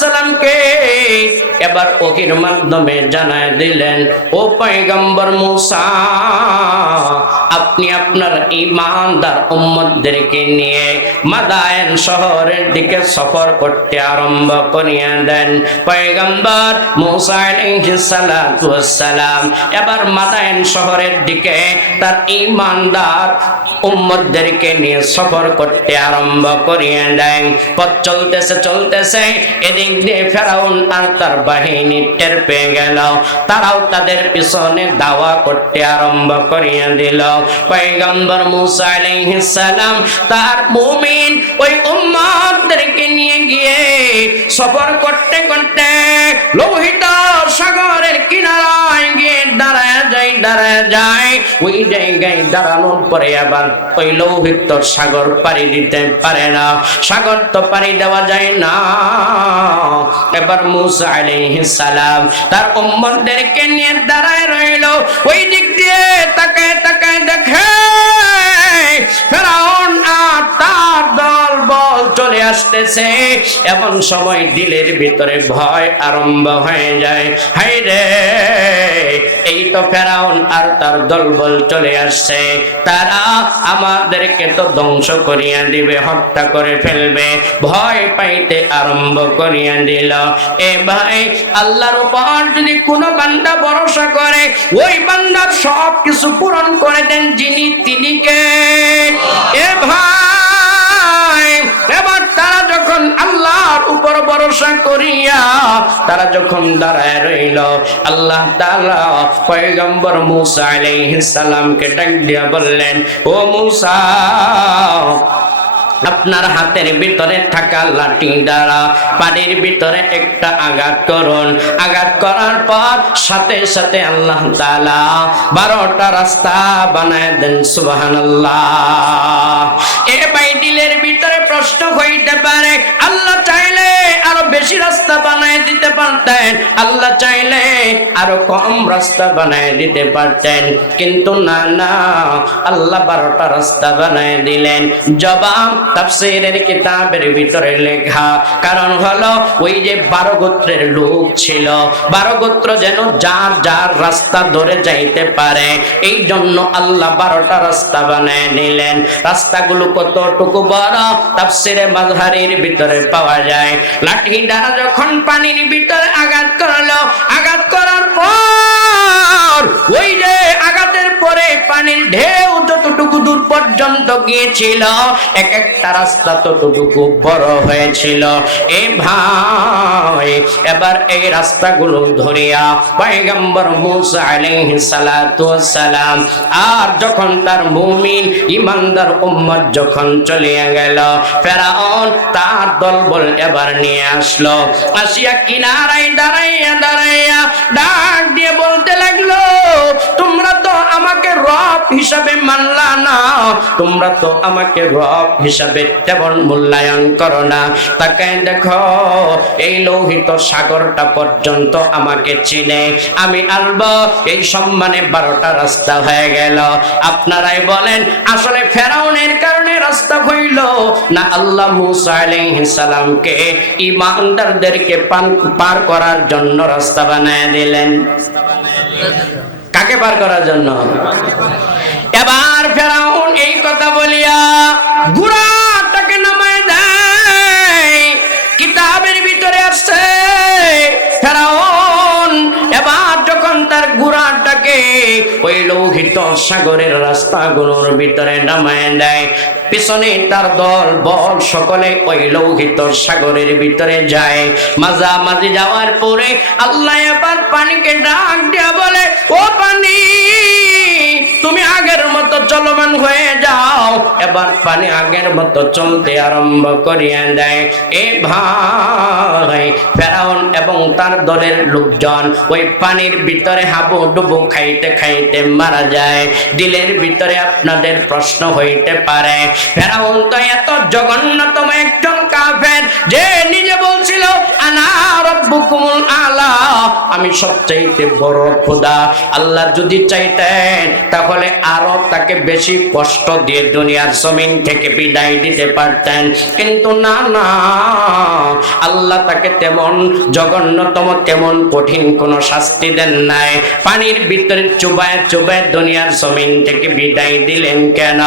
সালামকে এবার ওহির মাধ্যমে জানায় দিলেন, ও পয়গম্বর মূসা, আপনি আপনার ঈমানদার উম্মতদেরকে নিয়ে মাদায়েন শহরের দিকে সফর করতে আরম্ভ করিয়া দেন। পয়গম্বর মূসা আলাইহিস সালাতু ওয়াস সালাম এবার মাদায়েন শহরের দিকে তার ঈমানদার উম্মতদেরকে নিয়ে সফর করতে আরম্ভ করিয়া দেন। পথ চলতেছে, এদিক দিয়ে ফেরাউন আর তার বাহিনী টের পেয়ে গেল, তারাও তাদের পিছনে দাওয়া করতে আরম্ভ করিয়া দিল। পয়গম্বর মূসা আলাইহিস সালাম তার মুমিন ওই উম্মতদেরকে নিয়ে গিয়ে সফর করতে করতে লোহিত সাগরের কিনারায় গিয়ে দাঁড়ায় যায়। ওই জায়গায় দাঁড়ানোর পরে আবার ওই লোহিত সাগর পাড়ি দিতে পারে না, সাগর তো পাড়ি দেওয়া যায় না। এবার মূসা আলাইহিস সালাম তার উম্মতদেরকে নিয়ে দাঁড়ায় রইল। ওই দিক দিয়ে তাকায় দেখে ফেরাউন আর তার দলবল চলে আসতেছে। এমন সময় দিলের ভিতরে ভয় আরম্ভ হয়ে যায়, হায় রে, এই তো ফেরাউন আর তার দলবল চলে আসছে, তারা আমাদেরকে তো ধ্বংস করিয়া দিবে, হত্যা করে ফেলবে। ভয় পাইতে আরম্ভ করিয়া দিল। এ ভাই, আল্লাহর উপর যদি কোনো বান্দা ভরসা করে, ওই বান্দার সব কিছু পূরণ করে দেন যিনি, তিনি কে? এ ভাই, এবার তারা যখন আল্লাহর উপর ভরসা করিয়া তারা যখন দাঁড়ায় রইল, আল্লাহ তাআলা পয়গম্বর মূসা আলাইহিস সালামকে ডাক দিয়া বললেন, ও মূসা, আপনার হাতের ভিতরে থাকা লাঠি দ্বারা পানির ভিতরে একটা আঘাত করুন। আঘাত করার পর সাথে সাথে আল্লাহ তাআলা 12টা রাস্তা বানায় দেন। সুবহানাল্লাহ। এ ভাই, দিলের ভিতরে প্রশ্ন হইতে পারে, আল্লাহ চাইলে আরো বেশি রাস্তা বানায় দিতে পারতেন, আল্লাহ চাইলে আরো কম রাস্তা বানায় দিতে পারতেন, কিন্তু না, আল্লাহ 12টা রাস্তা বানায় দিলেন। জবাব তাফসীরের কিতাবের ভিতরে লেখা, কারণ হলো ওই যে 12 গোত্রের লোক ছিল, 12 গোত্র যেন যার যার রাস্তা ধরে যাইতে পারে, এই জন্য আল্লাহ 12টা রাস্তা বানায় নিলেন। রাস্তাগুলো কতটুকু বড় তাফসীরে মাযহারির ভিতরে পাওয়া যায়। লাঠি দ্বারা যখন পানির ভিতরে আঘাত করলো, আঘাত করার পর ওই যে আঘাতের পরে পানির ঢেউ যতটুকু দূর পর্যন্ত গিয়েছিল, এক একটা রাস্তা ততটুকু বড় হয়েছিল। এ ভাই, এবার এই রাস্তাগুলো ধরিয়া পয়গম্বর মূসা আলাইহিস সালাতু ওয়াস সালাম আর যখন তার মুমিন ঈমানদার উম্মত যখন চলে গেল, ফেরাউন তার দলবল এবার নিয়ে আসলো। আসিয়া কিনারায় দাঁড়াইয়া ডাক দিয়ে বলতে লাগলো, তোমরা তো আমাকে রব হিসাবে মানলা না, তোমরা তো আমাকে রব হিসাবে তেমন মূল্যায়ন করো না। তাকায় দেখো, এই লোহিত সাগরটা পর্যন্ত আমাকে চিনে, আমি আলবো এই সম্মানে 12টা রাস্তা হয়ে গেল। আপনারাই বলেন, আসলে ফেরাউনের কারণে রাস্তা হইল না আল্লাহ মূসা আলাইহিস সালামকে ঈমানদারদেরকে পার করার জন্য রাস্তা বানায় দিলেন? কাকে পার করার জন্য? এবার ফেরাউন এই কথা বলিয়া ঘোড়াটাকে নামায় দেয়। কিতাবের ভিতরে আসছে, ফেরাউন এবার যখন তার ঘোড়াটাকে ওই লোহিত সাগরের রাস্তাগুলোর ভিতরে নামায় দেয়, পিছনে তার দল বল সকলে ওই লোহিত সাগরের ভিতরে যায়। মাঝামাঝি যাওয়ার পরে আল্লাহ এবার পানিকে ডাক দিয়া বলে, ও পানি, তুমি আগের মতো চলমান হয়ে যাও। এবার পানি আগের মতো চলতে আরম্ভ করিয়া দেয়। এ ভাই, ফেরাউন এবং তার দলের লোকজন ওই পানির ভিতরে হাবুডুবু খাইতে খাইতে মারা যায়। দিলের ভিতরে আপনাদের প্রশ্ন হইতে পারে, ফেরাউন তো এত জঘন্যতম একজন কাফের যে নিজে বলছিল আনা রাব্বুকুমুল আলা, আমি সবচাইতে বড় খোদা। আল্লাহ যদি চাইতেন তাহলে আরো তাকে বেশি কষ্ট দিয়ে দুনিয়ার জমিন থেকে বিদায় দিতে পারতেন, কিন্তু না না, আল্লাহ তাকে তেমন জঘন্যতম তেমন কঠিন কোন শাস্তি দেন নাই। পানির ভিতরে চুবায় চুবায় দুনিয়ার জমিন থেকে বিদায় দিলেন কেন?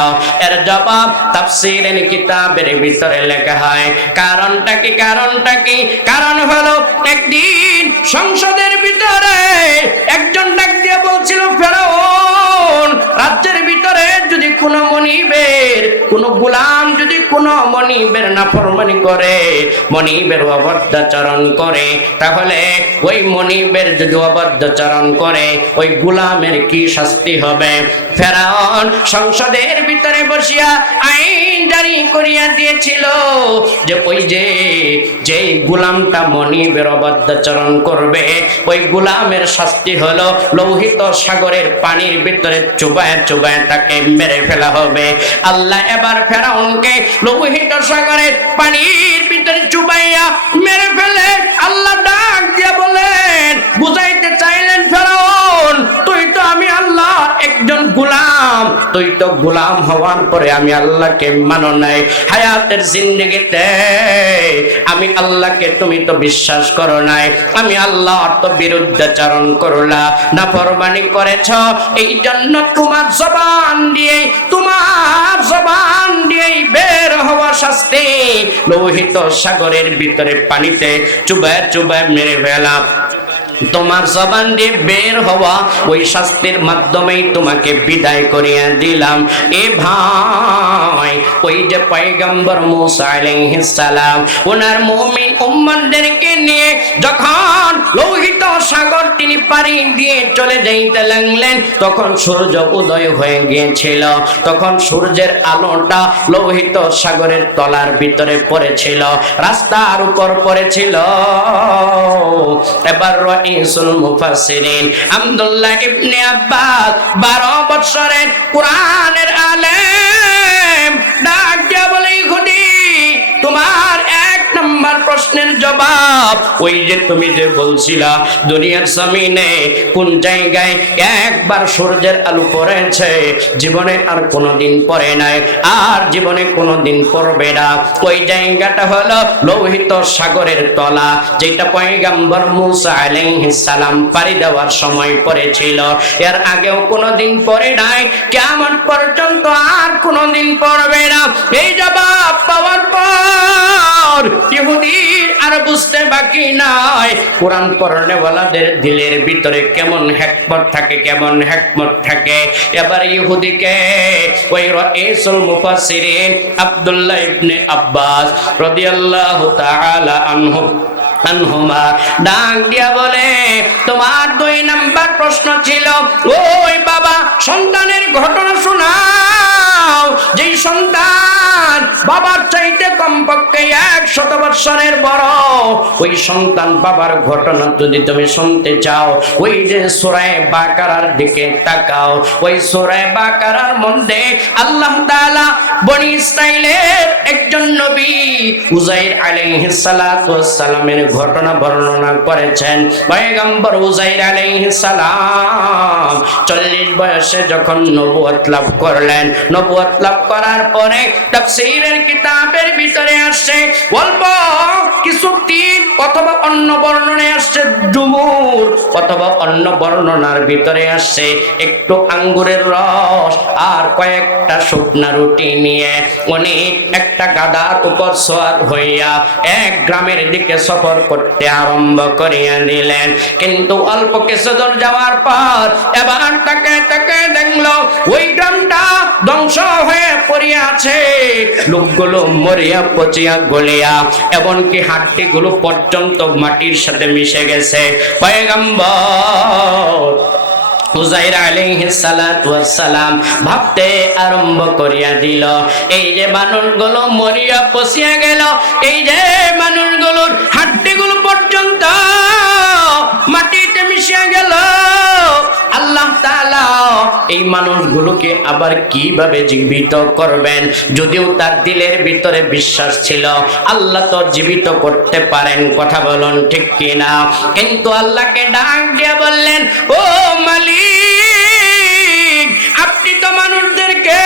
এর জবাব তাফসীরের কিতাবের ভিতরে লেখা হয়। কারণটা কি? কারণটা কি? কারণ হলো একদিন সংসদের ভিতরে একজন ডাক দিয়ে বলছিল, ফেরাউন, রাজ্যের ভিতরে যদি কোনো মনিবের কোনো গোলাম যদি কোনো মনিবের নাফরমানি করে, মনিবের অবাধ্যাচরণ করে, তাহলে ওই মনিবের যদি অবাধ্যাচরণ করে ওই গোলামের কি শাস্তি হবে? ফেরাউন সংসদের ভিতরে বসিয়া আইন জারি করিয়া দিয়েছিল যে ওই যে গোলামটা মনিবের অবাধ্যাচরণ করবে ওই গোলামের শাস্তি হলো লোহিত সাগরের পানির ভিতরে চুবায় চুবায় তাকে মেরে ফেলা হবে। আল্লাহ এবার ফেরাউনকে লোহিত সাগরের পানির ভিতরে চুবাইয়া মেরে ফেলে আল্লাহ ডাক দিয়ে বলেন, বুঝাইতে চাইলেন, ফেরাউন, তুই তো আমি আল্লাহ একজন গোলাম, তুই তো গোলাম হওয়ার পরে আমি আল্লাহকে মানো নাই। হায়াতের জিন্দেগিতে আমি আল্লাহকে তুমি তো বিশ্বাস করো নাই, আমি আল্লাহর তো বিরুদ্ধাচরণ করলা, নাফরমানি করেছ, এই জন্য তোমার জবান দিয়ে বের হওয়া শাস্তি লোহিত সাগরের ভিতরে পানিতে চুবায় চুবায় মেরে ফেলা। তোমার জবান দিয়ে বের হওয়া ওই শাস্তির মাধ্যমেই তোমাকে বিদায় করিয়া দিলাম। এ ভাই, ওই যে পয়গম্বর মুসা আলাইহিস সালাম ওনার মুমিন উম্মতদেরকে নিয়ে যখন লোহিত সাগর তিনি পাড়ি দিয়ে চলে যাইতে লাগলেন, তখন সূর্য উদয় হয়ে গিয়েছিল। তখন সূর্যের আলোটা লোহিত সাগরের তলার ভিতরে পড়েছিল, রাস্তার উপর পড়েছিল। এবার রাইসুল মুফাসসিরিন আব্দুল্লাহ ইবনে আব্বাস 12 বছরের কোরআনের আলেম ডাক দিয়া বলে, ইহুদি, তোমার এক নাম্বার প্রশ্নের জবাব ওই যে তুমি যে বলছিলা দুনিয়ার জমিনে কোন জায়গায় একবার সূর্যের আলো পড়েছে, জীবনে আর কোনোদিন পড়ে নাই, আর জীবনে কোনোদিন পড়বে না, ওই জায়গাটা হলো লোহিত সাগরের তলা, যেটা পয়গম্বর মুসা আলাইহিস সালাম পাড়ি দেওয়ার সময় পড়েছিল। এর আগেও কোনোদিন পড়ে নাই, কিয়ামত পর্যন্ত আর কোনোদিন পড়বে না। এই জবাব পাওয়ার পর ইহুদির আর বুঝতে বাকি নাই কোরআন পড়নেওয়ালাদের দিলের ভিতরে কেমন হিকমত থাকে, কেমন হিকমত থাকে। এবার ইহুদিকে ওই রাইসুল মুফাসসিরিন আব্দুল্লাহ ইবনে আব্বাস রাদিয়াল্লাহু তাআলা আনহুমা ডাক দিয়া বলে, তোমার 2 নাম্বার প্রশ্ন ছিল, ওই বাবা সন্তানের ঘটনা শোনাও, যেই সন্তান বাবার চাইতে কমপক্ষে 100 বছরের বড়, ওই সন্তান বাবার ঘটনা যদি তুমি শুনতে চাও, ওই যে সূরা বাকারার দিকে তাকাও। ওই সূরা বাকারার মধ্যে আল্লাহ তাআলা বনি ইসরাইলের একজন নবী উযাইর আলাইহিস সালাতু ওয়াস সালামের ঘটনা বর্ণনা করেছেন। পয়গম্বর উযাইর আলাইহিস সালাম 40 বয়সে যখন নবুয়ত লাভ করলেন, নবুয়ত লাভ করার পরে তাফসীরের কিতাবের ভিতরে আসছে অল্প কিছু তীর, অথবা অন্য বর্ণনায় আসছে ডুমুর, অথবা অন্য বর্ণনার ভিতরে আসছে একটু আঙ্গুরের রস আর কয়েকটা শুকনা রুটি নিয়ে উনি একটা গাধার উপর সওয়ার হইয়া এক গ্রামের দিকে সফর করতে আরম্ভ করিয়া দিলেন। কিন্তু অল্প কিছু দূর যাওয়ার পর এবার তাকে দেখলো ওই গ্রামটা ধ্বংস হয়ে পড়িয়া আছে, লোকগুলো মরিয়া পচিয়া গলিয়া এমনকি হাড্ডিগুলো পর্যন্ত মাটির সাথে মিশে গেছে। পয়গম্বর উযাইর আলাইহিস সালাতু ওয়াস সালাম ভাবতে আরম্ভ করিয়া দিল, এই যে মানুষগুলো মরিয়া পচিয়া গেল, এই যে মানুষগুলোর হাড্ডিগুলো পর্যন্ত মাটিতে মিশিয়া গেল, আল্লাহ তাআলা এই মানুষগুলোকে আবার কিভাবে জীবিত করবেন? যদিও তার দিলের ভিতরে বিশ্বাস ছিল আল্লাহ তো জীবিত করতে পারেন, কথা বলুন ঠিক কিনা? কিন্তু আল্লাহকে ডাক দিয়ে বললেন, ও মালিক, আপনি তো মানুষদেরকে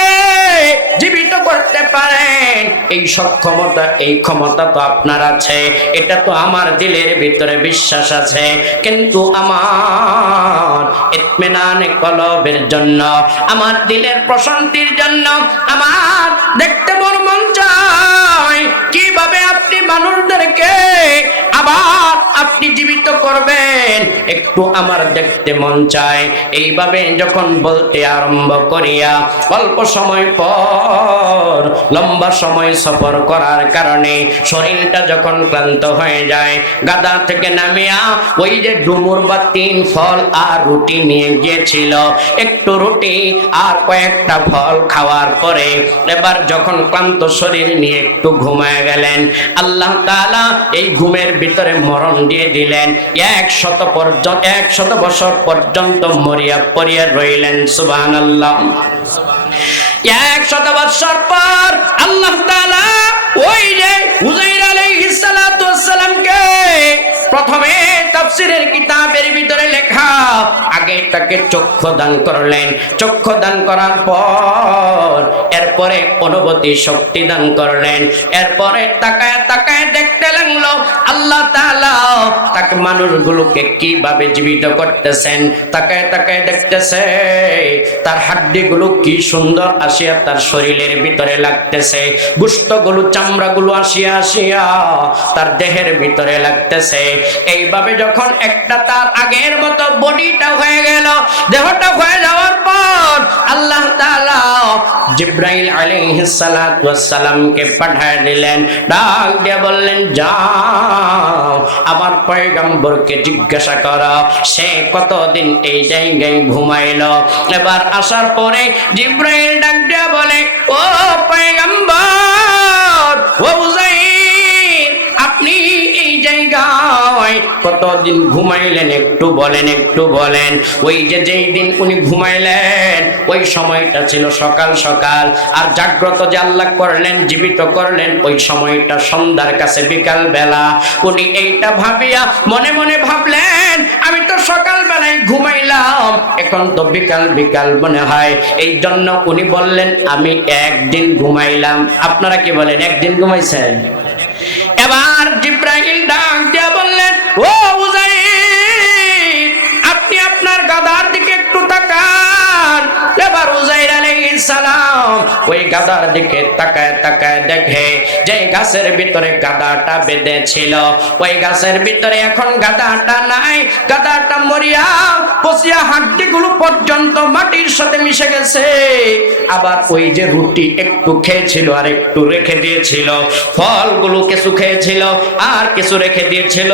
জীবিত করতে পারেন, এই সক্ষমতা এই ক্ষমতা তো আপনার আছে, এটা তো আমার দিলের ভিতরে বিশ্বাস আছে। কিন্তু আমার ইতমিনানে কলবের জন্য, আমার দিলের প্রশান্তির জন্য আমার দেখতে বড় মন চায় কিভাবে আপনি মানুষদেরকে আবার আপনি জীবিত করবেন, একটু আমার দেখতে মন চায়। এইভাবে যখন বলতে আরম্ভ করিয়া অল্প সময় পর লম্বা সময় সফর করার কারণে শরীরটা যখন ক্লান্ত হয়ে যায়, গাদা থেকে নামিয়া ওই যে ডুমুর বা 3 ফল আর রুটি নিয়ে গিয়েছিল, একটু রুটি আর কয়েকটা ফল খাওয়ার পরে এবার যখন ক্লান্ত শরীর নিয়ে একটু ঘুমায় গেলেন, আল্লাহ তাআলা এই ঘুমের ভিতরে মরণ দিয়ে দিলেন। 100 বছর পর্যন্ত মরিয়া পড়িয়া রইলেন। সুবহানাল্লাহ। 100 বছর পর আল্লাহ তাআলা ওই যে উযাইর আলাইহিস সালাতু ওয়াস সালামকে প্রথমে তাফসীরের কিতাবের ভিতরে লেখা, আগে তাকে চক্ষু দান করলেন, চক্ষু দান করার পর এরপরে অনুভূতি শক্তি দান করলেন, এরপরে তাকায় তাকায় দেখতে লাগলো আল্লাহ তাআলা তাকে মানুষগুলোকে কিভাবে জীবিত করতেছেন। তাকায় তাকায় দেখতেছে তার হাড্ডিগুলো কি সুন্দর আসিয়া তার শরীরের ভিতরে লাগতেছে, গোশতগুলো চামড়াগুলো আসিয়া আসিয়া তার দেহের ভিতরে লাগতেছে। এইভাবে যখন একটা তার আগের মতো বডিটা হয়ে গেল, দেহটা হয়ে যাওয়ার পর আল্লাহ তাআলা জিবরাইল আলাইহিস সালাতু ওয়াস সালামকে পাঠিয়ে দিলেন, ডাক দিয়ে বললেন, যাও আমার পয়গম্বরকে জিজ্ঞাসা করো সে কতদিন এই জায়গায় ঘুমাইলো। এবার আসার পরে জিবরাইল ডাক দিয়ে বলে, ও পয়গম্বর, ও উযাইর, আপনি এই জায়গায় কতদিন ঘুমাইলেন একটু বলেন, একটু বলেন। ওই যে যেই দিন উনি ঘুমাইলেন ওই সময়টা ছিল সকাল সকাল, আর জাগ্রত যে আল্লাহ করলেন জীবিত করলেন ওই সময়টা সন্ধ্যার কাছে বিকাল বেলা। উনি এইটা ভাবিয়া মনে মনে ভাবলেন, আমি তো সকাল বেলায় ঘুমাইলাম, এখন তো বিকাল বিকাল মনে হয়, এই জন্য উনি বললেন আমি একদিন ঘুমাইলাম। আপনারা কি বলেন, একদিন ঘুমাইছেন? এবার জিবরাইল ডাক দিয়া বললেন, ও উযাইর, আপনি আপনার গাধার দিকে একটু তাকান। এবার উযাইর আলাইহিস সালাম ওই গাধার দিকে তাকায় তাকায় দেখে যে গাছের ভিতরে গাধাটা বেঁধে ছিল, ওই গাছের ভিতরে এখন গাধাটা নাই, গাধাটা মরিয়া পচিয়া হাড্ডিগুলো পর্যন্ত মাটির সাথে মিশে গেছে। আবার ওই যে রুটি একটু খেয়েছিল আর একটু রেখে দিয়েছিল, ফলগুলো কিছু খেয়েছিল আর কিছু রেখে দিয়েছিল।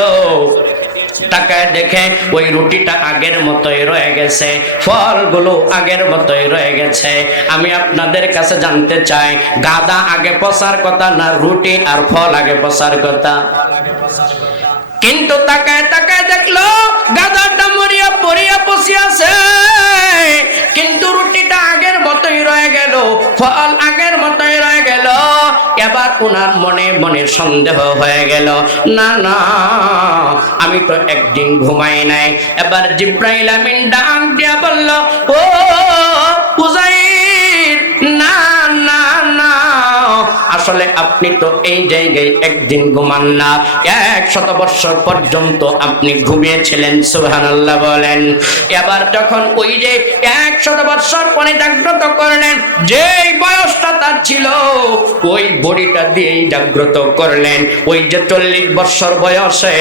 তাকায় দেখে ওই রুটিটা আগের মতোই রয়ে গেছে, ফলগুলো আগের মতোই রয়ে গেছে। আমি আপনাদের কাছে জানতে চাই, গাদা আগে পচার কথা না রুটি আর ফল আগে পচার কথা? কিন্তু তাকায় তাকায় দেখলো গাদাটা মরিয়া পড়িয়া পচিয়াছে, কিন্তু রুটিটা আগের মতোই রয়ে গেল, ফল আগের মতোই রয়ে গেল। এবার ওনার মনে মনে সন্দেহ হয়ে গেল, না না, আমি তো একদিন ঘুমাই নাই। এবার জিবরাইল আমিন ডাক দিয়া বলল, ও উযাইর, না না না, আসলে আপনি তো এই জায়গায় একদিন ঘুমান না, 100 বছর পর্যন্ত আপনি ঘুমিয়েছিলেন। সুবহানাল্লাহ বলেন। এবার যখন ওই যে 100 বছর পরে জাগ্রত করলেন, যে বয়সটা তার ছিল ওই বডিটা দিয়েই জাগ্রত করলেন। ওই যে 40 বছর বয়সে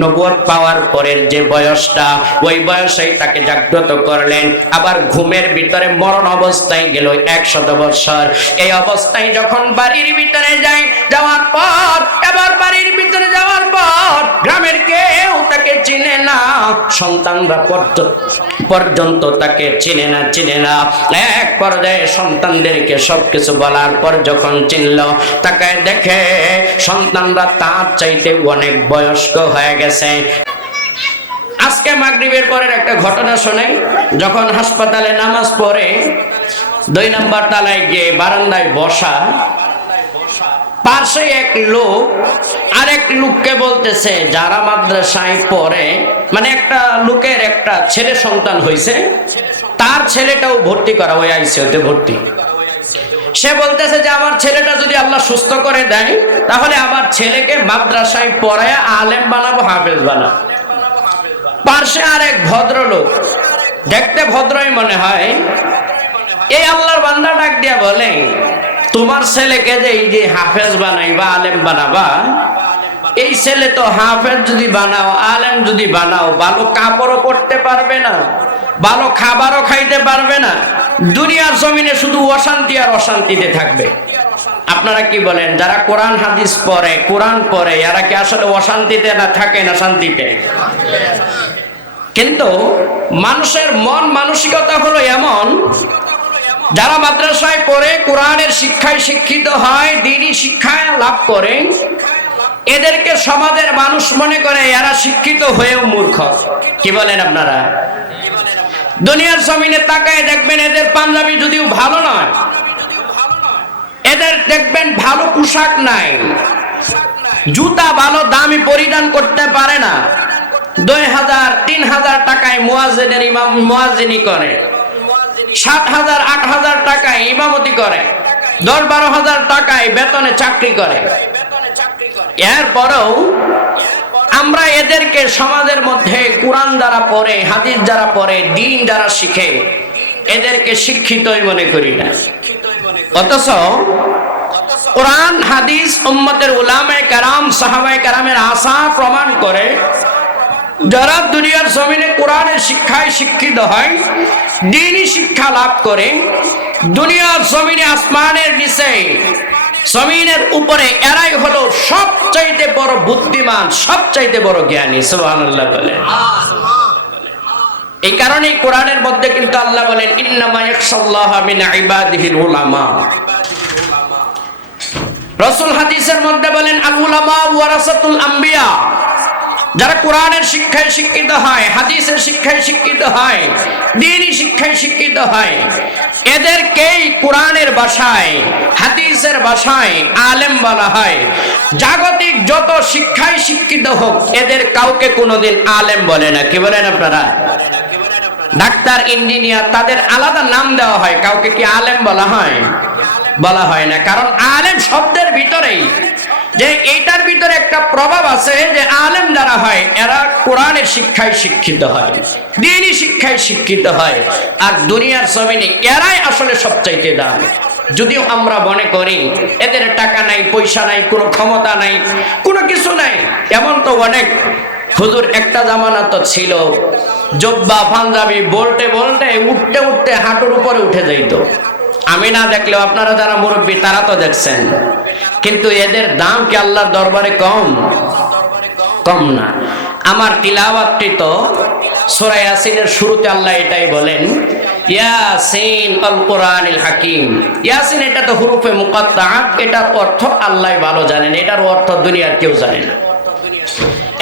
নবুয়ত পাওয়ার পরের যে বয়সটা, ওই বয়সেই তাকে জাগ্রত করলেন। আবার ঘুমের ভিতরে মরণ অবস্থায় গেল 100 বছর। এই অবস্থায় যখন বাড়ির ভিতরে যায়, যাওয়ার পর এবার বাড়ির ভিতরে যাওয়ার পর গ্রামের কেউ তাকে চিনে না, সন্তানরা পর্যন্ত তাকে চিনে না। এক পর্যায়ে সন্তানদেরকে সবকিছু বলার পর যখন চিনল, তাকে দেখে সন্তানরা তার চাইতে অনেক বয়স্ক হয়ে গেছে। আজকে মাগরিবের পরের একটা ঘটনা শোনাই। যখন হাসপাতালে নামাজ পড়ে 2 নম্বর তলায় গিয়ে বারান্দায় বসা, পাশে এক লোক আরেক লোককে বলতেছে, যারা মাদ্রাসায় পড়ে, মানে একটা লোকের একটা ছেলে সন্তান হয়েছে, তার ছেলেটাও ভর্তি করা, ওই আইসিইউতে ভর্তি। সে বলতেছে যে আমার ছেলেটা যদি আল্লাহ সুস্থ করে দেয়, তাহলে আমার ছেলেকে মাদ্রাসায় পড়ায় আলেম বানাবো, হাফেজ বানাবো। পাশে আরেক ভদ্রলোক, দেখতে ভদ্রই মনে হয়, এই আল্লাহর বান্দা ডাক দিয়া বলে, তোমার ছেলেকে যে এই যে হাফেজ বানাইবা, আলেম বানাবা, এই ছেলে তো হাফেজ যদি বানাও, আলেম যদি বানাও, ভালো কাপড়ও পরতে পারবে না, ভালো খাবারও খাইতে পারবে না, দুনিয়ার জমিনে শুধু অশান্তি আর অশান্তিতে থাকবে। আপনারা কি বলেন, যারা কোরআন হাদিস পড়ে, কোরআন পড়ে, এরা কি আসলে অশান্তিতে না থাকে না শান্তিতে? কিন্তু মানুষের মন মানসিকতা হলো এমন, যারা মাদ্রাসায় পড়ে, কোরআনের শিক্ষায় শিক্ষিত হয়, দ্বীনি শিক্ষায় লাভ করে, এদেরকে সমাজের মানুষ মনে করে এরা শিক্ষিত হয়েও মূর্খ। কি বলেন আপনারা? দুনিয়ার জমিনে তাকায় দেখবেন, এদের পাঞ্জাবি যদিও ভালো নয়, এদের দেখবেন ভালো পোশাক নাই, জুতা ভালো দামি পরিধান করতে পারে না, 2000 3000 টাকায় মুয়াজ্জিনের ইমাম মুয়াজ্জিনি করে, 7000 8000 টাকায় ইমামতি করে, 10-12 হাজার টাকায় বেতনে চাকরি করে। এরপরেও আমরা এদেরকে সমাজের মধ্যে কোরআন যারা পড়ে, হাদিস যারা পড়ে, দ্বীন যারা শিখে, এদেরকে শিক্ষিতই মনে করি না। অথচ কোরআন হাদিস উম্মতের উলামায়ে কেরাম, সাহাবায়ে কেরামের আশা প্রমাণ করে, যারা দুনিয়ার জমিনে কোরআনের শিক্ষায় শিক্ষিত হয়, দ্বীনি শিক্ষা লাভ করে, দুনিয়ার জমিনে আসমানের নিচে জমিনের উপরে এরাই হলো সবচাইতে বড় বুদ্ধিমান, সবচাইতে বড় জ্ঞানী। সুবহানাল্লাহ বলেন। এই কারণেই কোরআনের মধ্যে কিন্তু আল্লাহ বলেন, ইন্নামা ইয়াখশাল্লাহা মিন ইবাদিহিল উলামা। রাসূল হাদিসের মধ্যে বলেন, আল উলামা ওয়ারাসাতুল আম্বিয়া। যারা কোরআনের শিক্ষায় শিক্ষিত হয়, হাদিসের শিক্ষায় শিক্ষিত হয়, দ্বীনি শিক্ষায় শিক্ষিত হয়, এদেরকেই কোরআনের ভাষায়, হাদিসের ভাষায় আলেম বলা হয়। জাগতিক যত শিক্ষায় শিক্ষিত হোক, এদের কাউকে কোনোদিন আলেম বলে না। কি বলেন আপনারা? ডাক্তার, ইঞ্জিনিয়ার, তাদের আলাদা নাম দেওয়া হয়, কাউকে কি আলেম বলা হয়? বলা হয় না। কারণ আলেম শব্দের ভিতরেই যে এইটার ভিতরে একটা প্রভাব আছে, যে আলেম যারা হয় এরা কোরআনের শিক্ষায় শিক্ষিত হয়, দ্বীনি শিক্ষায় শিক্ষিত হয়, আর দুনিয়ার জমিনে এরাই আসলে সবচাইতে দামি। যদিও আমরা মনে করি এদের টাকা নাই, পয়সা নাই, কোনো ক্ষমতা নাই, কোনো কিছু নাই। এমন তো অনেক হুজুর, একটা জামানা তো ছিল, জব্বা পাঞ্জাবি বলতে বলতে উঠতে উঠতে হাঁটুর উপরে উঠে যাইত। আমি না দেখলেও আপনারা যারা মুরব্বী তারা তো দেখছেন। কিন্তু এদের দাম কি আল্লাহর দরবারে কম? কম না। আমার তিলাওয়াতকৃত সূরা ইয়াসিনের শুরুতে আল্লাহ এটাই বলেন, ইয়াসিন আল কোরআনিল হাকিম। ইয়াসিন এটা তো হুরুফে মুকাত্তাআত, এটার অর্থ আল্লাহ ভালো জানেন, এটার অর্থ দুনিয়ার কেউ জানে না।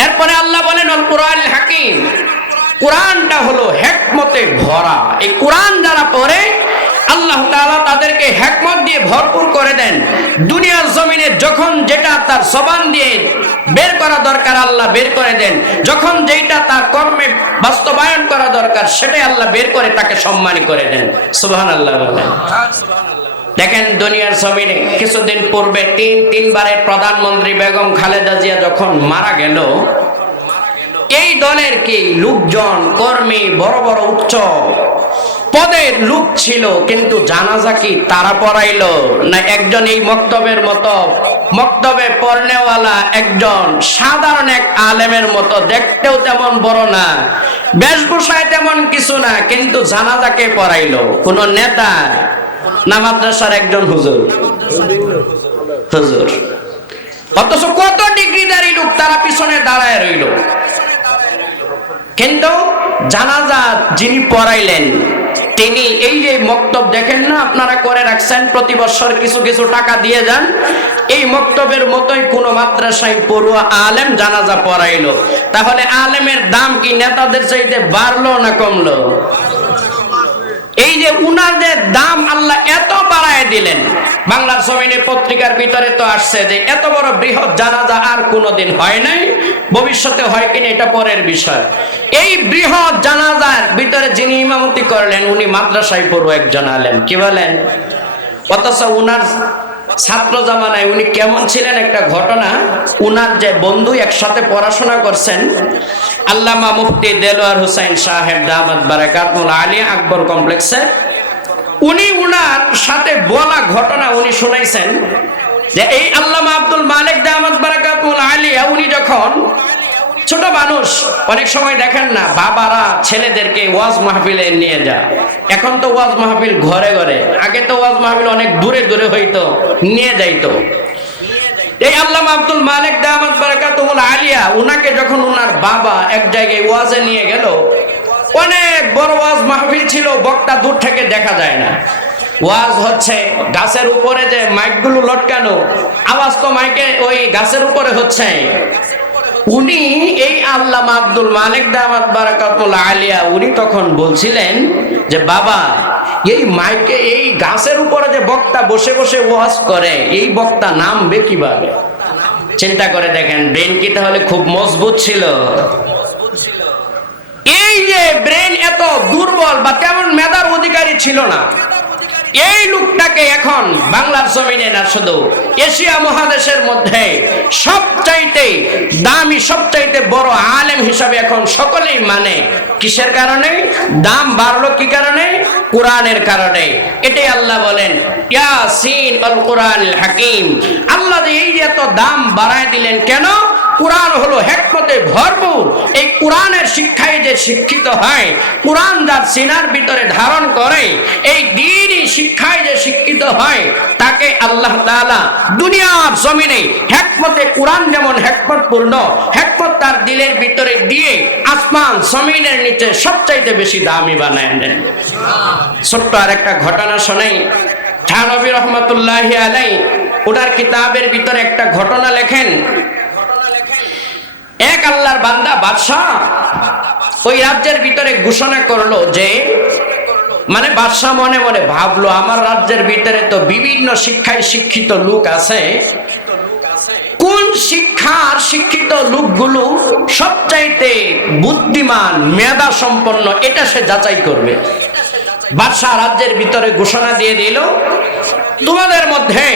এরপরে আল্লাহ বলেন আল কোরআনিল হাকিম। কোরআনটা হলো হিকমতে ভরা। এই কোরআন যারা পড়ে, আল্লাহ তাআলা তাদেরকে হিকমত দিয়ে ভরপুর করে দেন। দুনিয়ার জমিনে যখন যেটা তার জবান দিয়ে বের করা দরকার, আল্লাহ বের করে দেন। যখন যেটা তার কর্মে বাস্তবায়ন করা দরকার, সেটাই আল্লাহ বের করে তাকে সম্মানী করে দেন। সুবহানাল্লাহ বলেন। দেখেন, দুনিয়ার জমিনে কিছুদিন পূর্বে তিনবারের প্রধানমন্ত্রী বেগম খালেদা জিয়া যখন মারা গেল, এই দলের কি লোকজন, কর্মী, বড় বড় উচ্চ পদের লোক ছিল, কিন্তু জানাজা কি তারা পড়াইলো না একজন এই মক্তবের মতো মক্তবে পড়নেওয়ালা একজন সাধারণ এক আলেমের মতো, দেখতেও তেমন বড় না, বেশভূষায় তেমন কিছু না, কিন্তু জানাজাকে পড়াইলো? কোন নেতা না মাদ্রাসার একজন হুজুর? হুজুর। অথচ কত ডিগ্রিধারী লোক তারা পিছনে দাঁড়ায় রইল, কিন্তু জানাজা যিনি পড়াইলেন তিনি এই যে মক্তব দেখেন না আপনারা করে রাখছেন, প্রতি বছর কিছু কিছু টাকা দিয়ে যান, এই মক্তবের মতোই কোন মাদ্রাসায় পড়ুয়া আলেম জানাজা পড়াইলো, তাহলে আলেমের দাম কি নেতাদের চাইতে বাড়লো না কমলো? এই যে উনাদের দাম আল্লাহ এত বাড়ায় দিলেন, বাংলার জমিনে পত্রিকার ভিতরে তো আসছে যে এত বড় বৃহৎ জানাজা আর কোনোদিন হয় নাই, ভবিষ্যতে হয় কিনা এটা পরের বিষয়। এই বৃহৎ জানাজার ভিতরে যিনি ইমামতি করলেন উনি মাদ্রাসায় পড়ুয়া একজন আলেম, কি বলেন? অথচ উনার ছাত্র জামানায় উনি কেমন ছিলেন একটা ঘটনা, উনার যে বন্ধু একসাথে পড়াশোনা করছেন আল্লামা মুফতি দেলোয়ার হোসেন সাহেব দামাত বারাকাতুল আলিয়া আকবর কমপ্লেক্সে, উনি উনার সাথে বলা ঘটনা উনি শুনাইছেন যে এই আল্লামা আব্দুল মালিক দামাত বারাকাতুল আলিয়া উনি যখন ছোট মানুষ, অনেক সময় দেখেন না বাবারা ছেলেদেরকে ওয়াজ মাহফিলে নিয়ে যায়, এখন তো ওয়াজ মাহফিল ঘরে ঘরে, আগে তো ওয়াজ মাহফিল অনেক দূরে দূরে হইতো, নিয়ে যাইতো। এই আল্লামা আব্দুল মালিক দামাত বারাকাতুল আলিয়া উনাকে যখন উনার বাবা এক জায়গায় ওয়াজে নিয়ে গেল, অনেক বড় ওয়াজ মাহফিল ছিল, বক্তা দূর থেকে দেখা যায় না, ওয়াজ হচ্ছে গাছের উপরে যে মাইকগুলো লটকানো, আওয়াজ তো মাইকে ওই গাছের উপরে হচ্ছে। উনি এই আল্লামা আব্দুল মালিক দামাত বারাকাতুল আলিয়া উনি তখন বলছিলেন যে বাবা এই মাইকে এই গাছের উপরে যে বক্তা বসে বসে ওয়াজ করে এই বক্তা নামবে কিভাবে? চিন্তা করে দেখেন, ব্রেন কি তাহলে খুব মজবুত ছিল? এই যে ব্রেন এত দুর্বল বা তেমন মেধার অধিকারী ছিল না, এই লোকটাকে এখন বাংলার জমিনে না শুধু এশিয়া মহাদেশের মধ্যে সবচাইতে দামি সবচাইতে বড় আলেম হিসাবে এখন সকলেই মানে। কিসের কারণে দাম বাড়লো? কি কারণে? কোরআনের কারণে। এটাই আল্লাহ বলেন ইয়াসিন আল কোরআনুল হাকিম। আল্লাহ এই এত দাম বাড়ায় দিলেন কেন? কোরআন হলো হিকমতে ভরপুর। এই কোরআনের শিক্ষায় যে শিক্ষিত হয়, কোরআন যার সিনার ভিতরে ধারণ করে, এই দ্বীনি শিক্ষায় যে শিক্ষিত হয় তাকে আল্লাহ তাআলা দুনিয়ার জমিনে হিকমতে কোরআন যেমন হিকমতপূর্ণ, হিকমত তার দিলের ভিতরে দিয়ে আসমান জমিনের নিচে সবচাইতে বেশি দামি বানায় দেন। ছোট্ট আর একটা ঘটনা শোনাই। থানবী রহমাতুল্লাহি আলাইহি ওনার কিতাবের ভিতরে একটা ঘটনা লেখেন। এক আল্লাহর বান্দা বাদশাহ ওই রাজ্যের ভিতরে ঘোষণা করলো যে, মানে বাদশাহ মনে মনে ভাবলো আমার রাজ্যের ভিতরে তো বিভিন্ন শিক্ষায় শিক্ষিত লোক আছে, কোন শিক্ষার শিক্ষিত লোকগুলো সবচাইতে বুদ্ধিমান মেধা সম্পন্ন এটা সে যাচাই করবে। বাদশাহ রাজ্যের ভিতরে ঘোষণা দিয়ে দিল, তোমাদের মধ্যে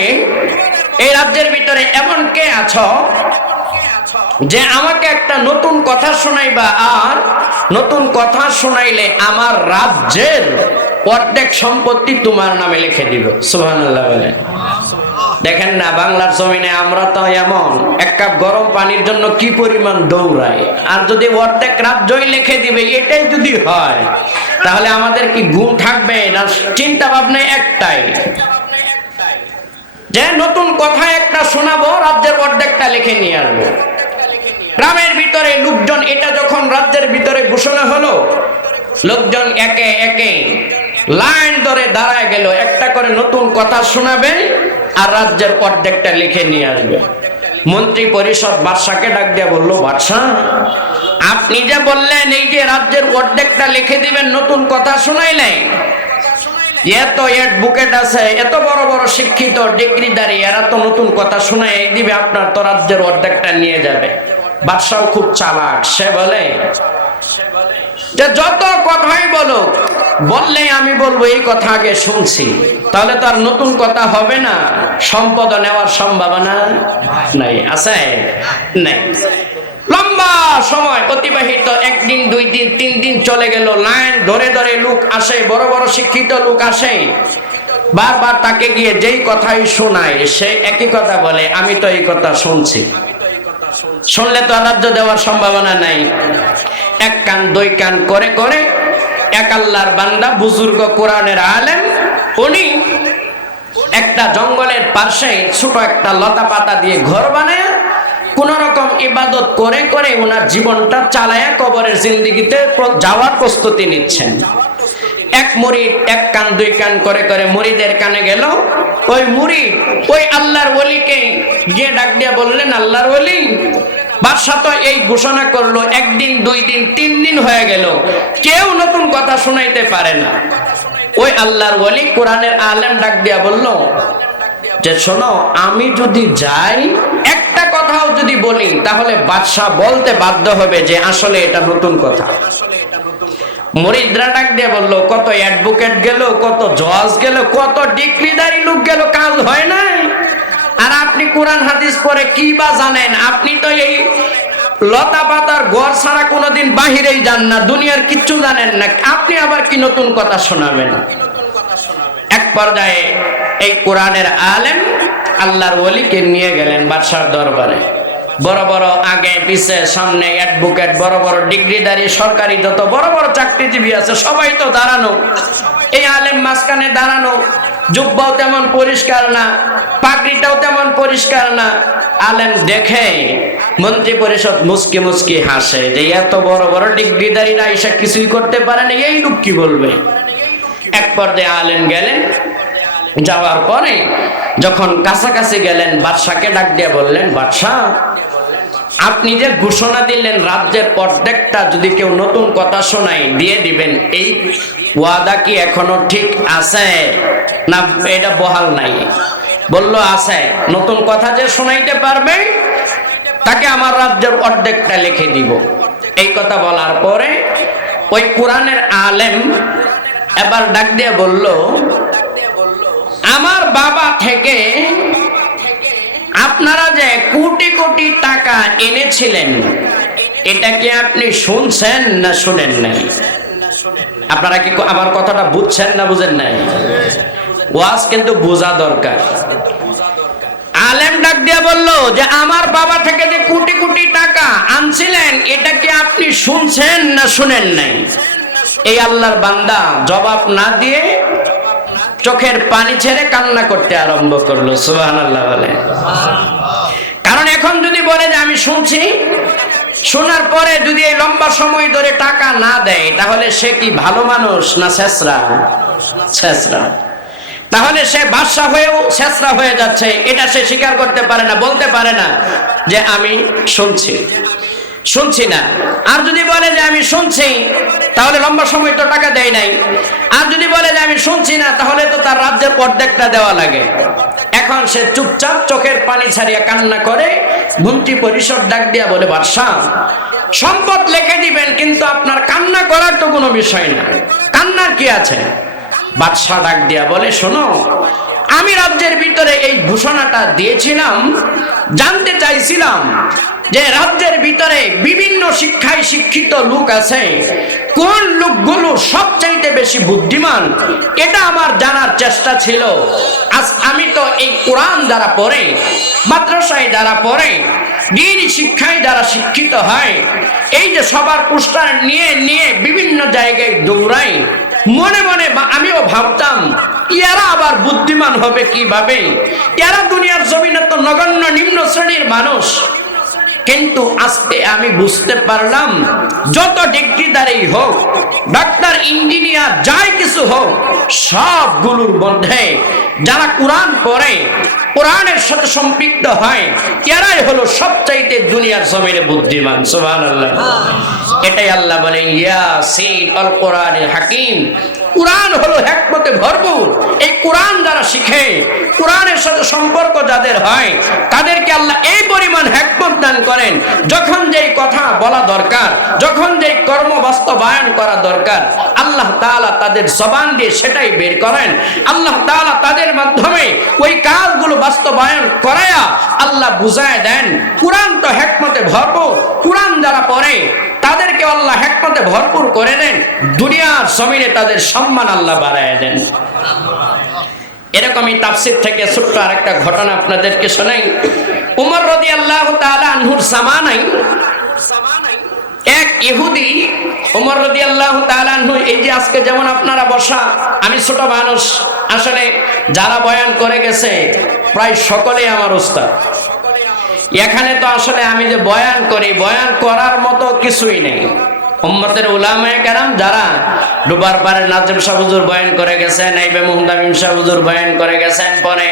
এই রাজ্যের ভিতরে এমন কে আছো যে আমাকে একটা নতুন কথা শোনাইবা, আর নতুন কথা শোনাইলে আমার রাজ্যের অর্ধেক সম্পত্তি তোমার নামে লিখে দিব। সুবহানাল্লাহ বলেন। দেখেন না বাংলার জমিনে আমরা তো এমন, এক কাপ গরম পানির জন্য কি পরিমাণ দৌড়াই, আর যদি অর্ধেক রাজ্যই লিখে দিবে এটাই যদি হয় তাহলে আমাদের কি গুণ থাকবে না? চিন্তা ভাবনা একটাই যে নতুন কথা একটা শোনাবো, রাজ্যের অর্ধেকটা লিখে নিয়ে আসবো। গ্রামের ভিতরে লোকজন, এটা যখন রাজ্যের ভিতরে ঘোষণা হলো, লোকজন একে একে লাইন ধরে দাঁড়ায় গেল, একটা করে নতুন কথা শোনাবে আর রাজ্যের অর্ধেকটা লিখে নিয়ে আসবে। মন্ত্রী পরিষদ বাদশাকে ডাক দিয়ে বললো, বাদশাহ আপনি যে বললেন এই যে রাজ্যের অর্ধেকটা লিখে দিবেন নতুন কথা শোনাইলে, এত অ্যাডভোকেট আছে, এত বড় বড় শিক্ষিত ডিগ্রিধারী, এরা তো নতুন কথা শোনাই দিবে, আপনার তো রাজ্যের অর্ধেকটা নিয়ে যাবে। বাদশাহ খুব চালাক, সে বলে যে যত কথাই বলো, বললে আমি বলবো এই কথা আগে শুনছি, তাহলে তো আর নতুন কথা হবে না, সম্পদ নেওয়ার সম্ভাবনা নাই। আছে? নাই। লম্বা সময় অতিবাহিত, একদিন দুই দিন তিন দিন চলে গেল, লাইন ধরে ধরে লোক আসে, বড় বড় শিক্ষিত লোক আসে, বারবার তাকে গিয়ে যেই কথাই শোনায় সে একই কথা বলে, আমি তো এই কথা শুনছি। শুনলে তো রাজ্য দেওয়ার সম্ভাবনা নাই। এক কান দুই কান করে করে এক আল্লাহর বান্দা বুজুর্গ কোরআনের আলেম, উনি একটা জঙ্গলের পাশে ছোট একটা লতা পাতা দিয়ে ঘর বানায় কোন রকম ইবাদত করে করে ওনার জীবনটা চালায়া কবরের জিন্দেগিতে যাওয়ার প্রস্তুতি নিচ্ছেন। এক মুরিদ এক কান দুই কান করে করে মুরিদের কানে গেল। ওই মুরিদ ওই আল্লাহর ওলিকে গিয়ে ডাক দিয়া বললেন, আল্লাহর ওলি, বাদশা তো এই ঘোষণা করলো, একদিন দুই দিন তিন দিন হয়ে গেল, কেউ নতুন কথা শোনাইতে পারে না। ওই আল্লাহর ওলি কোরআনের আলেম ডাক দিয়া বলল যে শোনো, আমি যদি যাই একটা কথাও যদি বলি তাহলে বাদশা বলতে বাধ্য হবে যে আসলে এটা নতুন কথা। মুরিদরা ডাক দিয়ে বলল, কত অ্যাডভোকেট গেল, কত জজ গেল, কত ডিগ্রিধারী লোক গেল, কাজ হয় নাই। আর আপনি কোরআন হাদিস পড়ে কি বা জানেন? আপনি তো এই লতা পাতার ঘর ছাড়া কোনোদিন বাহিরেই যান না, দুনিয়ার কিচ্ছু জানেন না, আপনি আবার কি নতুন কথা শোনাবেন? এক পর্যায়ে এই কোরআনের আলেম আল্লাহর ওলিকে নিয়ে গেলেন বাদশার দরবারে। বড় বড় আগে পিছে সামনে অ্যাডভোকেট, বড় বড় ডিগ্রিধারী সরকারি যত বড় বড় চাকরিজীবী আছে সবাই তো দাঁড়ানো, এই আলেম মাঝখানে দাঁড়ানো। জুব্বাও তেমন পরিষ্কার না, পাগড়িটাও তেমন পরিষ্কার না। আলেম দেখে মন্ত্রী পরিষদ মুস্কি মুস্কি হাসে যে এত বড় বড় ডিগ্রিধারীরা এসে কিছুই করতে পারে না, এই লোক কি বলবে? এক পর্যায়ে আলেম গেলেন, যাওয়ার পরে যখন কাছাকাছি গেলেন বাদশাকে ডাক দিয়ে বললেন, বাদশা, আপনি যে ঘোষণা দিলেন রাজ্যের অর্ধেকটা যদি কেউ নতুন কথা শোনায় দিয়ে দিবেন, এই ওয়াদা কি এখনো ঠিক আছে না এটা বহাল নাই? বলল আছে, নতুন কথা যে শোনাইতে পারবে তাকে আমার রাজ্যের অর্ধেকটা লিখে দিব। এই কথা বলার পরে ওই কোরআনের আলেম এবার ডাক দিয়ে বলল, আমার বাবা থেকে আপনারা যে কোটি কোটি টাকা এনেছিলেন এটা কি আপনি শুনছেন না শুনেন নাই? আপনারা কি আমার কথাটা বুঝছেন না বুঝেন নাই? ওয়াজ কিন্তু বোঝা দরকার। আলেম ডাক দিয়া বলল যে আমার বাবা থেকে যে কোটি কোটি টাকা আনছিলেন এটা কি আপনি শুনছেন না শুনেন নাই? এই আল্লাহর বান্দা জবাব না দিয়ে চোখের পানি ছেড়ে কান্না করতে আরম্ভ করলো। সুবহানাল্লাহ বলে। কারণ এখন যদি বলে যে আমি শুনছি, শোনার পরে যদি এই লম্বা সময় ধরে টাকা না দেয় তাহলে সে কি ভালো মানুষ না ছেঁচড়া? ছেঁচড়া। তাহলে সে বাদশা হয়েও ছেঁচড়া হয়ে যাচ্ছে, এটা সে স্বীকার করতে পারে না, বলতে পারে না যে আমি শুনছি না। আর যদি বলে যে আমি শুনছি তাহলে লম্বা সময় তো টাকা দেয় নাই। আর যদি বলে যে আমি শুনছি না তাহলে তো তার রাজ্যের অর্ধেকটা দেওয়া লাগে। এখন সে চুপচাপ চোখের পানি ছাড়িয়ে কান্না করে মন্ত্রী পরিষদ ডাক দিয়া বলে, বাদশাহ, সম্পদ লিখে দিবেন কিন্তু আপনার কান্না করার তো কোনো বিষয় না, কান্নার কি আছে? বাদশাহ ডাক দিয়া বলে, শোনো, আমি রাজ্যের ভিতরে এই ঘোষণাটা দিয়েছিলাম, জানতে চাইছিলাম যে রাজ্যের ভিতরে বিভিন্ন শিক্ষায় শিক্ষিত লোক আছে, কোন লোকগুলো সবচাইতে বেশি বুদ্ধিমান এটা আমার জানার চেষ্টা ছিল। আজ আমি তো এই কোরআন যারা পড়ে, মাদ্রাসায় যারা পড়ে, দিন শিক্ষায় যারা শিক্ষিত হয়, এই যে সবার পোস্টার নিয়ে নিয়ে বিভিন্ন জায়গায় দৌড়াই, মনে মনে আমিও ভাবতাম এরা আবার বুদ্ধিমান হবে কিভাবে? এরা দুনিয়ার জমিনে তো নগণ্য নিম্ন শ্রেণীর মানুষ। কিন্তু আজকে আমি বুঝতে পারলাম যত ডিগ্রিধারী হোক, ডাক্তার, ইঞ্জিনিয়ার, যাই কিছু হোক, সবগুলোর মধ্যে যারা কোরআন পড়ে, কোরআনের সাথে সম্পৃক্ত হয়, এরাই হলো সবচাইতে দুনিয়ার জমিনে বুদ্ধিমান। সুবহানাল্লাহ। এটাই আল্লাহ বলেন, ইয়াসিন আল কোরআনিল হাকিম। কোরআন হলো হিকমতে ভরপুর। এই কোরআন যারা শিখে, কোরআনের সাথে সম্পর্ক যাদের হয়, তাদেরকে আল্লাহ এই পরিমাণ হিকমত দান করেন, যখন যেই কথা বলা দরকার, যখন যেই কর্ম বাস্তবায়ন করা দরকার, আল্লাহ তাআলা তাদের জবান দিয়ে সেটাই বের করেন। আল্লাহ তাআলা তাদের মাধ্যমে ওই কাজগুলো বাস্তবায়ন করায়া আল্লাহ বুঝায় দেন। কোরআন তো হিকমতে ভরপুর। কোরআন যারা পড়ে তাদেরকে আল্লাহ হিকমতে ভরপুর করে দেন, দুনিয়ার জমিনে তাদের সম্মান আল্লাহ বাড়ায় দেন। এরকমই তাফসীর থেকে ছোট্ট আরেকটা ঘটনা আপনাদেরকে শোনাই। উমর রাদিয়াল্লাহু তাআলা আনহুর জামানায় এক ইহুদি, উমর রাদিয়াল্লাহু তাআলা আনহু, এই যে আজকে যেমন আপনারা বসা, আমি ছোট মানুষ, আসলে যারা বয়ান করে গেছে প্রায় সকলেই আমার উস্তাদ। এখানে তো আসলে আমি যে বয়ান করি, বয়ান করার মতো কিছুই নেই। উম্মতের উলামায়ে কেরাম যারা ডুবার পারে নাজিম শাহ হুজুর বয়ান করে গেছেন, এইবে মুহতামিম শাহ হুজুর বয়ান করে গেছেন, পরে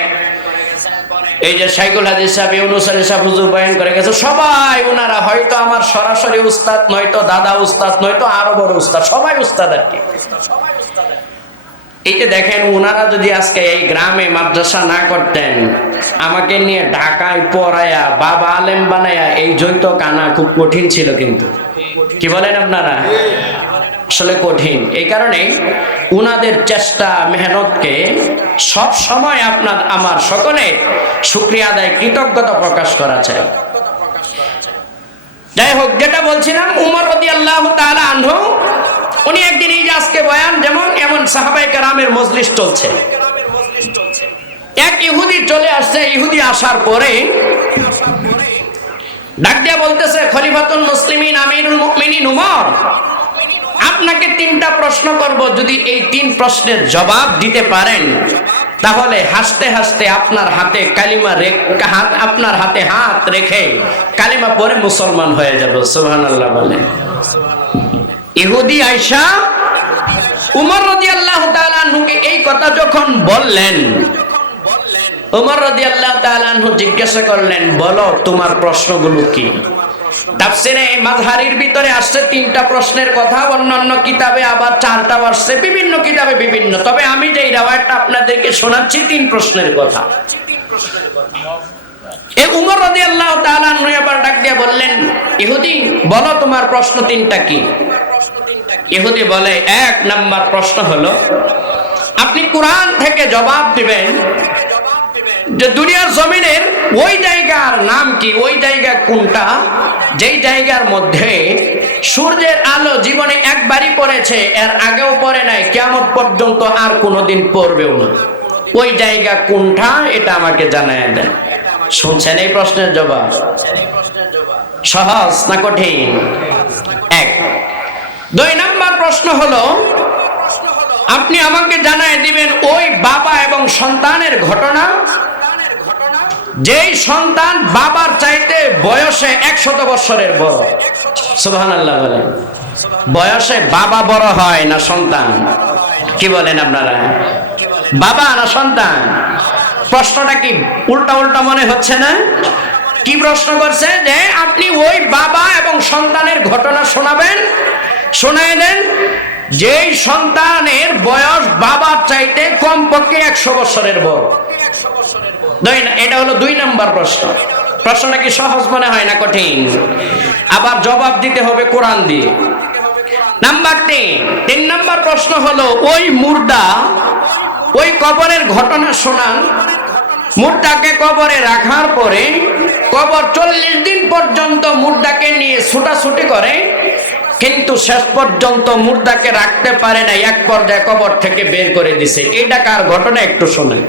এই যে শাইখুল হাদিস সাহেব ইউনুস আলী সাহেব হুজুর বয়ান করে গেছে, সবাই ওনারা হয়তো আমার সরাসরি উস্তাদ, নয়তো দাদা উস্তাদ, নয়তো আরো বড় উস্তাদ, সবাই উস্তাদ আর কি। এই যে দেখেন, ওনারা যদি আজকে এই গ্রামে মাদ্রাসা না করতেন, আমাকে নিয়ে ঢাকায় পড়ায়া বাবা আলেম বানায়া এই জৈত কানা খুব কঠিন ছিল। কিন্তু কি বলেন আপনারা? আসলে কঠিন। এই কারণে উনাদের চেষ্টা মেহনতকে সব সময় আপনার আমার সকলে শুকরিয়া আদায়, কৃতজ্ঞতা প্রকাশ করা চাই। যাই হোক, যেটা বলছিলাম, উমর রাদিয়াল্লাহু তাআলা আনহু উনি একদিন, এই যে আজকে বয়ান যেমন, এমন সাহাবায়ে কেরামের মজলিস চলছে, এক ইহুদি চলে আসছে। ইহুদি আসার পরে ডাক দিয়া বলতেছে, খলিফাতুল মুসলিমিন আমিরুল মুমিনিন উমর, আপনাকে 3টা প্রশ্ন করব, যদি এই 3 প্রশ্নের জবাব দিতে পারেন তাহলে হাসতে হাসতে আপনার হাতে কালিমা আপনার হাতে হাত রেখে কালিমা পড়ে মুসলমান হয়ে যাব। সুবহানাল্লাহ বলেন। ইহুদি আয়েশা উমর রাদিয়াল্লাহু তাআলা আনহুকে এই কথা যখন বললেন, উমর রাদিয়াল্লাহু তাআলা আনহু জিজ্ঞাসা করলেন, বলো তোমার প্রশ্নগুলো কি? তাফসিরে মাযহারির ভিতরে আসছে 3টা প্রশ্নের কথা, অন্যান্য কিতাবে আবার 4টা আসছে, বিভিন্ন কিতাবে বিভিন্ন। তবে আমি যে riwayatটা আপনাদেরকে শোনাচ্ছি 3 প্রশ্নের কথা। এই উমর রাদিয়াল্লাহু তাআলা আনহু আবার ডাক দিয়ে বললেন, ইহুদি বলো তোমার প্রশ্ন 3টা কি? ইহুদি বলে, 1 নাম্বার প্রশ্ন হলো, আপনি কোরআন থেকে জবাব দিবেন যে দুনিয়ার জমিনের ওই জায়গার নাম কি, ওই জায়গা কোনটা যেই জায়গার মধ্যে সূর্যের আলো জীবনে একবারই পড়েছে, এর আগেও পড়ে নাই, কিয়ামত পর্যন্ত আর কোনোদিন পড়বেও না। ওই জায়গা কোনটা এটা আমাকে জানায় দেন। শুনছেন এই প্রশ্নের জবাব? সহজ না কঠিন? 1। 2 নাম্বার প্রশ্ন হলো, আপনি আমাকে জানায় দিবেন ওই বাবা এবং সন্তানের ঘটনা, যেই সন্তান বাবার চাইতে বয়সে 100 বছরের বড়। সুবহানাল্লাহ বলেন। বয়সে বাবা বড় হয় না সন্তান? কি বলেন আপনারা? বাবা না সন্তান? প্রশ্নটা কি উল্টা উল্টা মনে হচ্ছে না? কি প্রশ্ন করছে? যে আপনি ওই বাবা এবং সন্তানের ঘটনা শোনাবেন, শোনায় দেন যেই সন্তানের বয়স বাবার চাইতে কমপক্ষে 100 বছরের বড়। এটা হলো 2 নাম্বার প্রশ্ন। প্রশ্নটা কি সহজ মনে হয় না কঠিন? আবার জবাব দিতে হবে কোরআন দিয়ে। নাম্বার 3 নাম্বার প্রশ্ন হলো, ওই মুর্দা, ওই কবরের ঘটনা শোনান। মুর্দাকে কবরে রাখার পরে কবর 40 দিন পর্যন্ত মুর্দাকে নিয়ে ছুটাছুটি করে, কিন্তু শেষ পর্যন্ত মুর্দাকে রাখতে পারে না, এক পর্যায়ে কবর থেকে বের করে দিছে। এটা কার ঘটনা একটু শোনেন।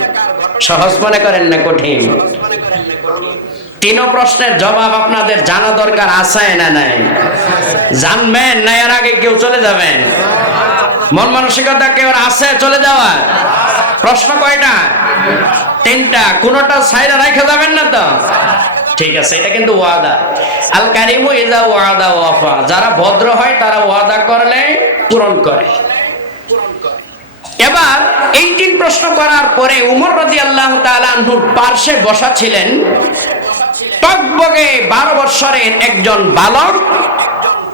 সহজ মনে করেন না কঠিন? 3 প্রশ্নের জবাব আপনাদের জানা দরকার আছে না নাই? জানবেন না এর আগে কেউ চলে যাবেন? মন মানসিকতা কেউ আছে চলে যাওয়া? প্রশ্ন কয়টা? 3টা। কোনটা সাইরা রাখা যাবেন না তো? ঠিক আছে, এটা কিন্তু ওয়াদা। আল কারিমু ইযা ওয়াদা ওয়াফা। যারা ভদ্র হয় তারা ওয়াদা করলে পূরণ করে। এবার এই 3 প্রশ্ন করার পরে উমর রাদিয়াল্লাহু তাআলা আনহুর পাশে বসা ছিলেন টকবগে 12 বছরের একজন বালক,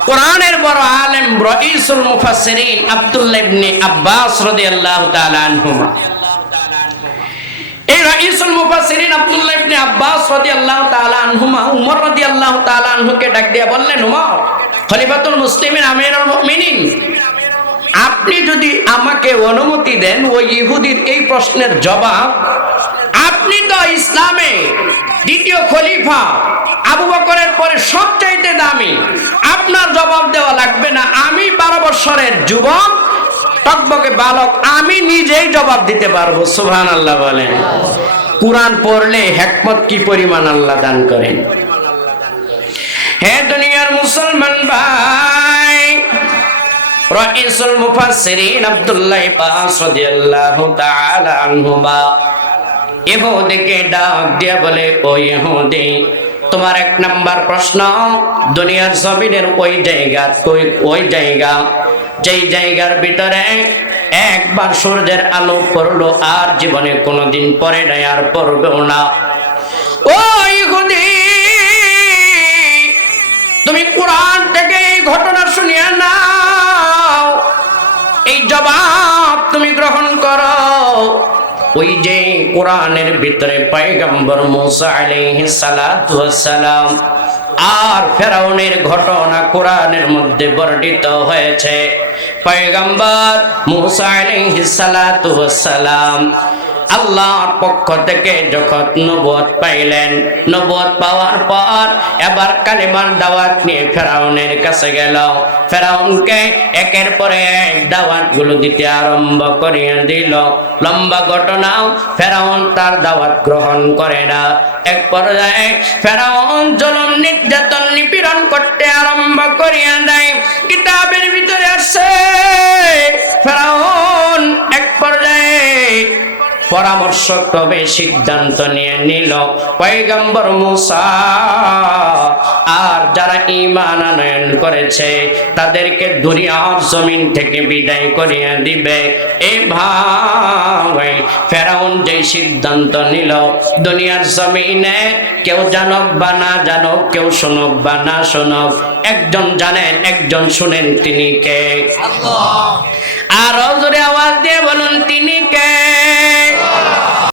কোরআনের বড় আলেম, রাইসুল মুফাসসিরিন আব্দুল্লাহ ইবনে আব্বাস রাদিয়াল্লাহু তাআলা আনহুমা। এই রাইসুল মুফাসসিরিন আব্দুল্লাহ ইবনে আব্বাস রাদিয়াল্লাহু তাআলা আনহুমা উমর রাদিয়াল্লাহু তাআলা আনহুকে ডাক দিয়ে বললেন, উমর, খলিফাতুল মুসলিমিন আমিরুল মুমিনিন, আপনি যদি আমাকে অনুমতি দেন ওই ইহুদির এই প্রশ্নের জবাব, আপনি তো ইসলামে দ্বিতীয় খলিফা, আবু বকরের পরে সবচাইতে দামি, আপনার জবাব দেওয়া লাগবে না। আমি 12 বছরের যুবক, টকবকে বালক, আমি নিজেই জবাব দিতে পারবো। সুবহানাল্লাহ বলেন। কুরআন পড়লে হিকমত কি পরিমাণ আল্লাহ দান করেন। হে দুনিয়ার মুসলমান ভাই, রাইসুল মুফাসসিরিন আব্দুল্লাহ ইবনে রাদিয়াল্লাহু তাআলা আনহুমা ইহুদিকে ডাক দিয়ে বলে, ও ইহুদি, তোমার এক নাম্বার প্রশ্ন, দুনিয়ার জমিনের ওই জায়গা যেই জায়গার ভিতরে একবার সূর্যের আলো পড়লো আর জীবনে কোনোদিন পরে নাই, আর পড়বেও না। ও ইহুদি, তুমি কোরআন থেকে এই ঘটনা শুনিয়া নাও, এই জবাব তুমি গ্রহণ করো। ওই যে কোরআনের ভিতরে পয়গম্বর মূসা আলাইহিস সালাতু ওয়াস সালাম আর ফেরাউনের ঘটনা কোরআনের মধ্যে বর্ণিত হয়েছে। পয়গম্বর মূসা আলাইহিস সালাতু ওয়াস সালাম আল্লাহর পক্ষ থেকে যখন নবুয়ত পাইলেন, নবুয়ত পাওয়ার পর এবার কালিমার দাওয়াত নিয়ে ফেরাউনের কাছে গেল। ফেরাউনকে একের পর এক দাওয়াতগুলো দিতে আরম্ভ করিয়ে দিল। লম্বা ঘটনাও, ফেরাউন তার দাওয়াত গ্রহণ করে না। এক পর্যায়ে ফেরাউন জুলুম নির্যাতন নিপীড়ন করতে আরম্ভ করিয়ে দেয়। কিতাবের ভিতরে আছে ফেরাউন এক পর্যায়ে পরামর্শ ক্রমে সিদ্ধান্ত নিয়ে নিল, পয়গম্বর মূসা আর যারা ঈমান আনয়ন করেছে তাদেরকে দুনিয়ার জমিন থেকে বিদায় করিয়ে দিবে। এই ভাই ফেরাউন যে সিদ্ধান্ত নিল, দুনিয়ার জমিনে কেউ জানুক বা না জানুক, কেউ শুনুক বা না শুনুক, একজন জানেন একজন শুনেন, তিনি কে? আল্লাহ। আরো জোরে আওয়াজ দিয়ে বলুন, তিনি কে?